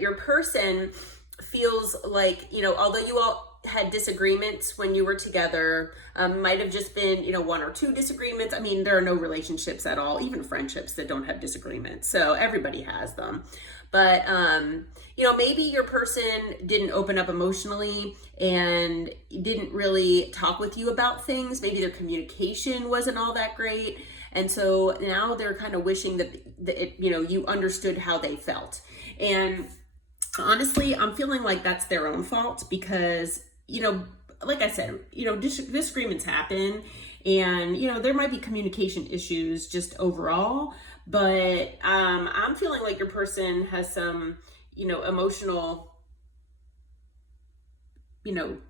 Your person feels like, although you all had disagreements when you were together, might have just been, one or two disagreements. I mean, there are no relationships at all, even friendships, that don't have disagreements. So everybody has them. But, maybe your person didn't open up emotionally and didn't really talk with you about things. Maybe their communication wasn't all that great. And so now they're kind of wishing that you understood how they felt. And honestly, I'm feeling like that's their own fault because, like I said, disagreements happen, and, there might be communication issues just overall, but I'm feeling like your person has some, emotional,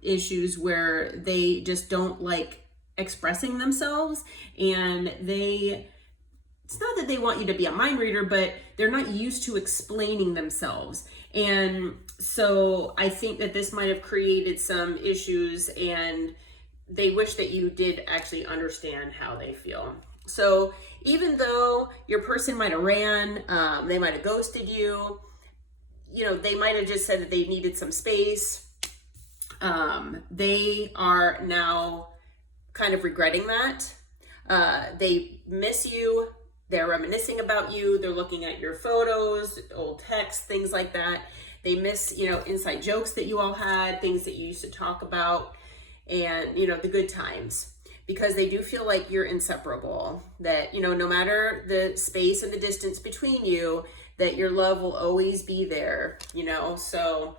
issues where they just don't like expressing themselves, and it's not that they want you to be a mind reader, but they're not used to explaining themselves. And so I think that this might have created some issues, and they wish that you did actually understand how they feel. So even though your person might have ran, they might have ghosted you, they might have just said that they needed some space. They are now kind of regretting that. They miss you. They're reminiscing about you. They're looking at your photos, old texts, things like that. They miss, inside jokes that you all had, things that you used to talk about, and, the good times, because they do feel like you're inseparable, that, no matter the space and the distance between you, that your love will always be there, so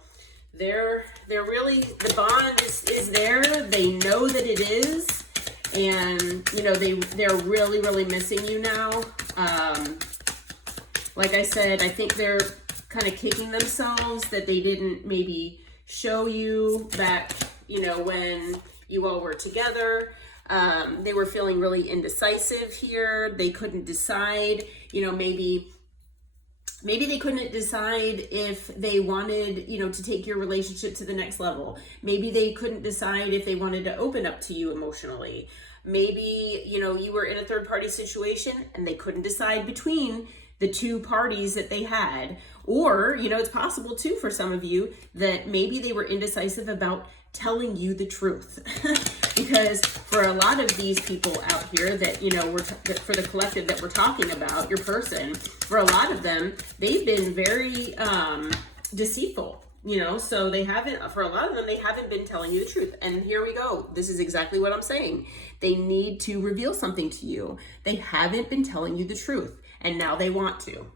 they're really, the bond is there. They know that it is. And, they're really, really missing you now. Like I said, I think they're kind of kicking themselves that they didn't maybe show you back, when you all were together. They were feeling really indecisive here. They couldn't decide, maybe they couldn't decide if they wanted, to take your relationship to the next level. Maybe they couldn't decide if they wanted to open up to you emotionally. Maybe, you were in a third party situation and they couldn't decide between the two parties that they had. Or, it's possible too for some of you that maybe they were indecisive about telling you the truth. Because for a lot of these people out here that, for the collective that we're talking about, your person, for a lot of them, they've been very deceitful, so they haven't, for a lot of them, they haven't been telling you the truth. And here we go. This is exactly what I'm saying. They need to reveal something to you. They haven't been telling you the truth, and now they want to.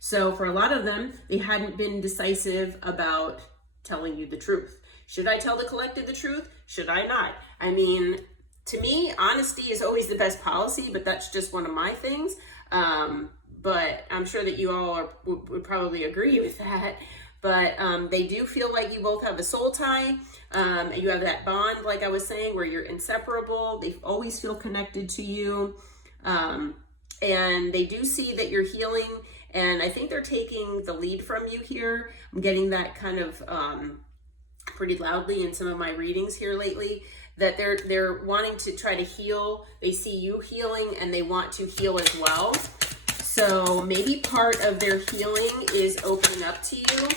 So for a lot of them, they hadn't been decisive about telling you the truth. Should I tell the collective the truth? Should I not? I mean, to me, honesty is always the best policy, but that's just one of my things. But I'm sure that you all would probably agree with that. But they do feel like you both have a soul tie. You have that bond, like I was saying, where you're inseparable. They always feel connected to you. And they do see that you're healing. And I think they're taking the lead from you here. I'm getting that kind of pretty loudly in some of my readings here lately, that they're wanting to try to heal. They see you healing and they want to heal as well. So maybe part of their healing is opening up to you.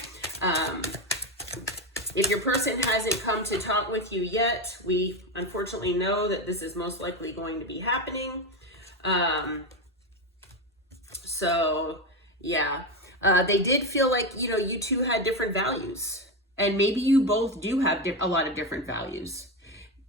If your person hasn't come to talk with you yet, we unfortunately know that this is most likely going to be happening. So yeah, they did feel like, you two had different values, and maybe you both do have a lot of different values.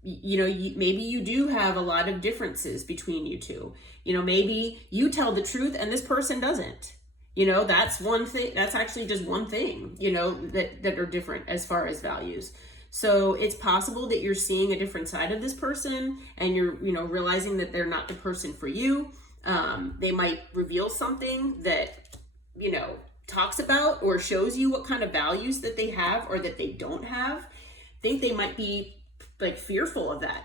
Maybe you do have a lot of differences between you two. Maybe you tell the truth and this person doesn't. That's one thing. That's actually just one thing, that are different as far as values. So it's possible that you're seeing a different side of this person, and you're, realizing that they're not the person for you. They might reveal something that, talks about or shows you what kind of values that they have or that they don't have. I think they might be like fearful of that.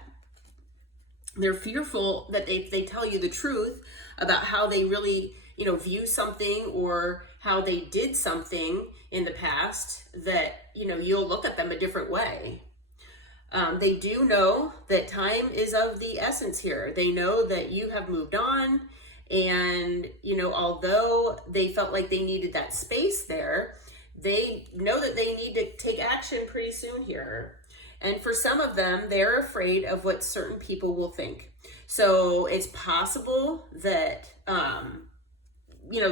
They're fearful that they tell you the truth about how they really, view something, or how they did something in the past, that, you'll look at them a different way. They do know that time is of the essence here. They know that you have moved on, and, although they felt like they needed that space there, they know that they need to take action pretty soon here. And for some of them, they're afraid of what certain people will think. So it's possible that,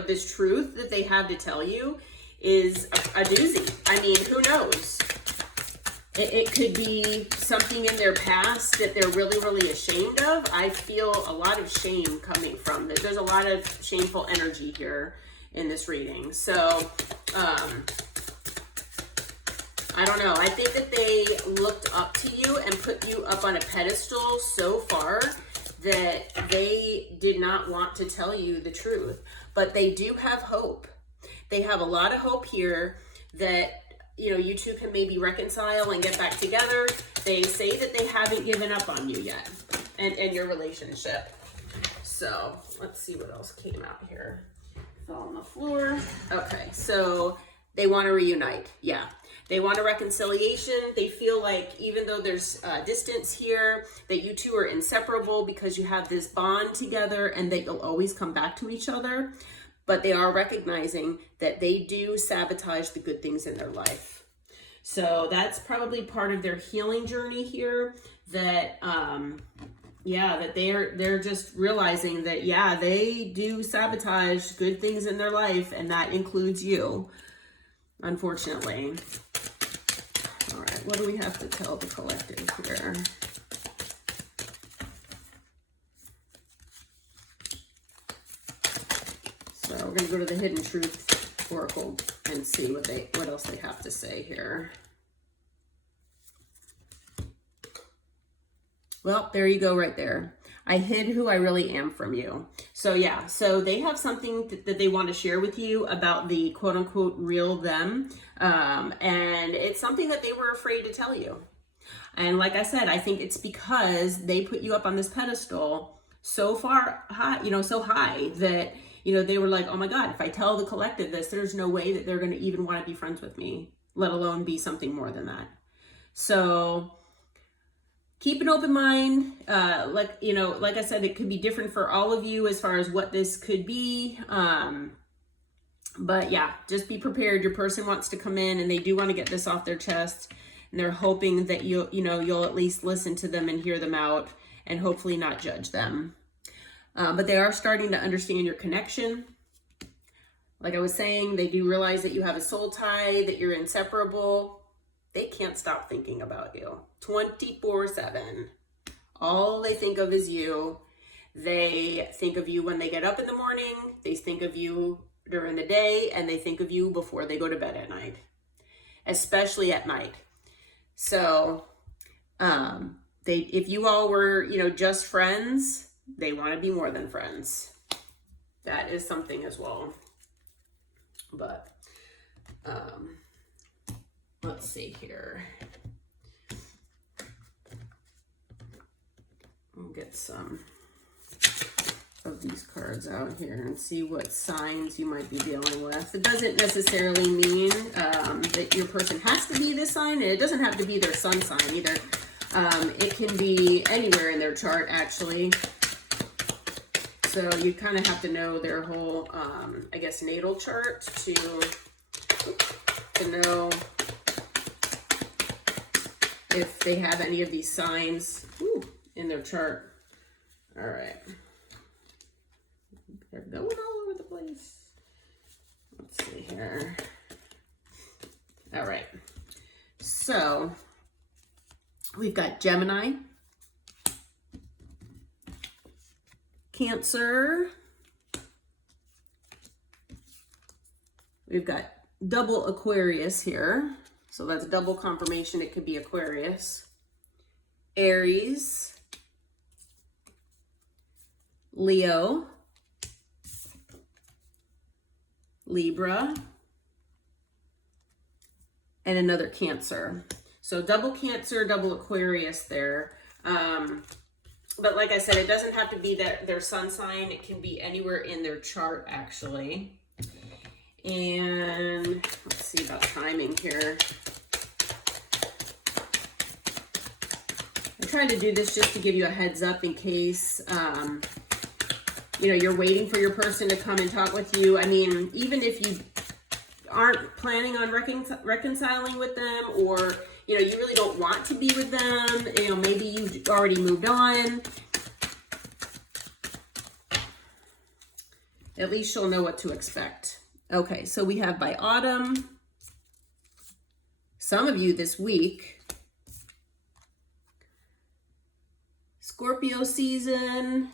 this truth that they have to tell you is a doozy. I mean, who knows? It could be something in their past that they're really, really ashamed of. I feel a lot of shame coming from this. There's a lot of shameful energy here in this reading. So, I don't know. I think that they looked up to you and put you up on a pedestal so far that they did not want to tell you the truth. But they do have hope. They have a lot of hope here that, you two can maybe reconcile and get back together. They say that they haven't given up on you yet and your relationship. So let's see what else came out here. Fell on the floor. Okay, so they want to reunite. Yeah. They want a reconciliation. They feel like even though there's distance here, that you two are inseparable because you have this bond together and that you'll always come back to each other. But they are recognizing that they do sabotage the good things in their life. So that's probably part of their healing journey here, that, that they're just realizing that, they do sabotage good things in their life, and that includes you, unfortunately. All right, what do we have to tell the collective here? So we're going to go to the Hidden Truth Oracle and see what else they have to say here. Well, there you go right there. I hid who I really am from you. So so they have something that they want to share with you about the quote unquote real them. And it's something that they were afraid to tell you. And like I said, I think it's because they put you up on this pedestal so far high, so high that, they were like, oh my God, if I tell the collective this, there's no way that they're going to even want to be friends with me, let alone be something more than that. So keep an open mind. Like I said, it could be different for all of you as far as what this could be. But just be prepared. Your person wants to come in and they do want to get this off their chest. And they're hoping that you'll at least listen to them and hear them out and hopefully not judge them. But they are starting to understand your connection. Like I was saying, they do realize that you have a soul tie, that you're inseparable. They can't stop thinking about you 24/7. All they think of is you. They think of you when they get up in the morning. They think of you during the day, and they think of you before they go to bed at night, especially at night. So, if you all were, just friends, they want to be more than friends. That is something as well. But, let's see here. We'll get some of these cards out here and see what signs you might be dealing with. It doesn't necessarily mean that your person has to be this sign, and it doesn't have to be their sun sign either. It can be anywhere in their chart, actually. So you kind of have to know their whole, natal chart to know if they have any of these signs in their chart. All right. They're going all over the place. Let's see here. All right. So we've got Gemini, Cancer. We've got double Aquarius here. So that's double confirmation. It could be Aquarius. Aries, Leo, Libra, and another Cancer. So double Cancer, double Aquarius there. But like I said, it doesn't have to be their sun sign. It can be anywhere in their chart, actually. And let's see about timing here. I tried to do this just to give you a heads up in case, you're waiting for your person to come and talk with you. I mean, even if you aren't planning on reconciling with them, or, you know, you really don't want to be with them. You know, maybe you've already moved on. At least she'll know what to expect. Okay, so we have by autumn. Some of you this week. Scorpio season.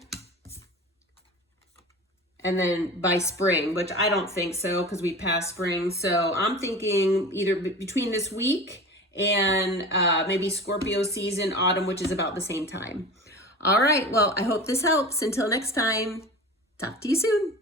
And then by spring, which I don't think so because we passed spring. So I'm thinking either between this week and maybe Scorpio season, autumn, which is about the same time. All right, well, I hope this helps. Until next time, talk to you soon.